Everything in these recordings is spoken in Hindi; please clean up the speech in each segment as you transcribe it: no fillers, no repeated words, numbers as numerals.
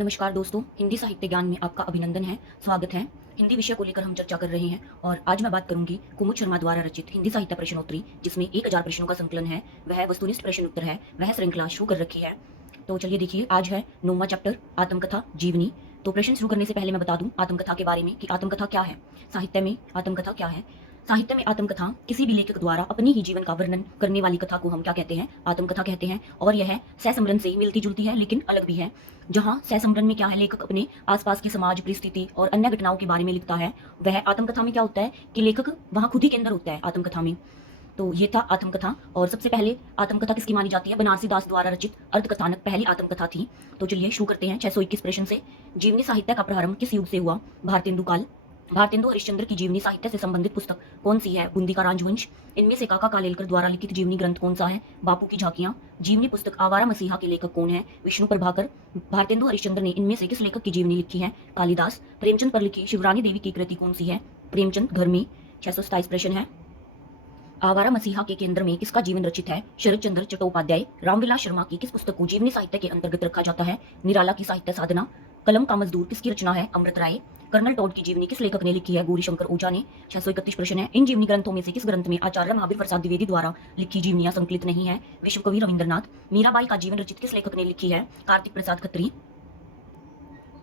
नमस्कार दोस्तों, हिंदी साहित्य ज्ञान में आपका अभिनंदन है, स्वागत है। हिंदी विषय को लेकर हम चर्चा कर रहे हैं और आज मैं बात करूंगी कुमुद शर्मा द्वारा रचित हिंदी साहित्य प्रश्नोत्तरी, जिसमें 1000 प्रश्नों का संकलन है। वह वस्तुनिष्ठ प्रश्न उत्तर है, वह श्रृंखला शुरू कर रखी है। तो चलिए देखिए, आज है 9वां चैप्टर आत्मकथा जीवनी। तो प्रश्न शुरू करने से पहले मैं बता दूं आत्मकथा के बारे में कि आत्मकथा क्या है। साहित्य में आत्मकथा क्या है? साहित्य में आत्मकथा किसी भी लेखक द्वारा अपनी ही जीवन का वर्णन करने वाली कथा को हम क्या कहते हैं? आत्मकथा कहते हैं। और यह सहसंबरण से मिलती जुलती है लेकिन अलग भी है। जहाँ सहसंबरण में क्या है, लेखक अपने आसपास की समाज परिस्थिति और अन्य घटनाओं के बारे में लिखता है, वह आत्मकथा में क्या होता है कि लेखक वहाँ खुद ही के अंदर होता है आत्मकथा में। तो ये था आत्मकथा। और सबसे पहले आत्मकथा किसकी मानी जाती है? बनारसी दास द्वारा रचित अर्धकथानक पहली आत्मकथा थी। तो चलिए शुरू करते हैं 621 प्रश्न से। जीवनी साहित्य का प्रारंभ किस युग से हुआ? भारतेंदु काल। भारतेंदु हरिश्चंद्र की जीवनी साहित्य से संबंधित पुस्तक कौन सी है? बूंदी का राजवंश। इनमें से काका कालेलकर द्वारा लिखित जीवनी ग्रंथ कौन सा है? बापू की झांकियां। जीवनी पुस्तक आवारा मसीहा के लेखक कौन है? विष्णु प्रभाकर। भारतेंदु हरिश्चंद्र ने इनमें से किस लेखक की जीवनी लिखी है? कालिदास। प्रेमचंद पर लिखी शिवरानी देवी की कृति कौन सी है? प्रेमचंद घर में। 627 प्रश्न है। आवारा मसीहा के केंद्र में किसका जीवन रचित है? शरद चंद्र चट्टोपाध्याय। रामविलास शर्मा की किस पुस्तक को जीवनी साहित्य के अंतर्गत रखा जाता है? निराला की साहित्य साधना। कलम का मजदूर किसकी रचना है? अमृत राय। कर्नल टॉड की जीवनी किस लेखक ने लिखी है? गौरीशंकर ओझा ने। 631 प्रश्न है। इन जीवनी ग्रंथों में से किस ग्रंथ में आचार्य महावीर प्रसाद द्विवेदी द्वारा लिखी जीवनियां संकलित नहीं है? विश्व कवि रविंद्रनाथ। मीराबाई का जीवन रचित किस लेखक ने लिखी है? कार्तिक प्रसाद खत्री।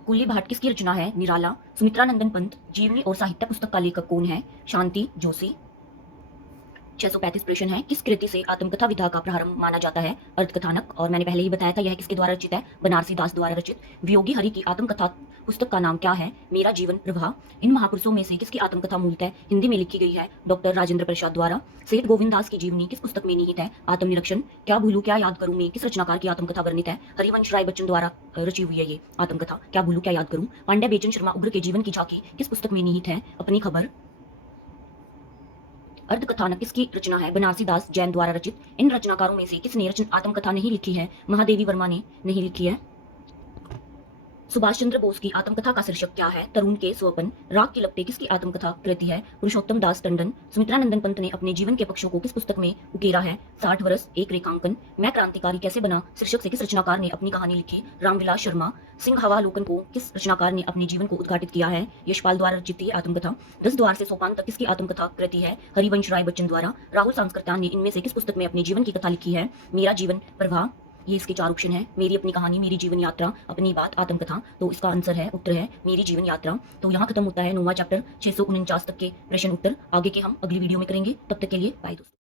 कुल्ली भाट किसकी रचना है? निराला। सुमित्रानंदन पंत जीवनी और साहित्य पुस्तक का लेखक कौन है? शांति जोशी। 635 प्रश्न है। किस कृति से आत्मकथा विधा का प्रारंभ माना जाता है? अर्धकथानक। और मैंने पहले ही बताया था यह किसके द्वारा रचित है? बनारसी दास द्वारा रचित। वियोगी हरि की आत्मकथा पुस्तक का नाम क्या है? मेरा जीवन प्रवाह। इन महापुरुषों में से किसकी आत्मकथा मूलतः हिंदी में लिखी गई है? डॉक्टर राजेंद्र प्रसाद द्वारा। सेठ गोविंद दास की जीवनी किस पुस्तक में निहित है? आत्मनिरीक्षण। क्या भूलू क्या याद करूं में किस रचनाकार की आत्मकथा वर्णित है? हरिवंश राय बच्चन द्वारा रची हुई है ये आत्मकथा, क्या भूलू क्या याद करूं। पांड्या बेचन शर्मा उग्र के जीवन की झांकी किस पुस्तक में निहित है? अपनी खबर। अर्धकथानक किसकी रचना है? बनारसी दास जैन द्वारा रचित। इन रचनाकारों में से किसने आत्मकथा नहीं लिखी है? महादेवी वर्मा ने नहीं लिखी है। सुभाष चंद्र बोस की आत्मकथा का शीर्षक क्या है? तरुण के स्वपन। राग की लपटें किसकी आत्मकथा कृति है? पुरुषोत्तम दास टंडन। सुमित्रानंदन पंत ने अपने जीवन के पक्षों को किस पुस्तक में उकेरा है? 60 वर्ष एक रेखांकन। मैं क्रांतिकारी कैसे बना शीर्षक से किस रचनाकार ने अपनी कहानी लिखी? रामविलास शर्मा। सिंहावलोकन को किस रचनाकार ने अपने जीवन को उद्घाटित किया है? यशपाल द्वारा रचित ये आत्मकथा। 10 द्वार से सोपान तक किसकी आत्मकथा कृति है? हरिवंश राय बच्चन द्वारा। राहुल सांस्कृत्यान ने इनमें से किस पुस्तक में अपने जीवन की कथा लिखी है? मेरा जीवन प्रवाह। ये इसके 4 ऑप्शन है। मेरी अपनी कहानी, मेरी जीवन यात्रा, अपनी बात, आत्मकथा। तो इसका आंसर है, उत्तर है मेरी जीवन यात्रा। तो यहाँ खत्म होता है 9वां चैप्टर 649 तक के प्रश्न उत्तर। आगे के हम अगली वीडियो में करेंगे। तब तक के लिए बाय दोस्तों।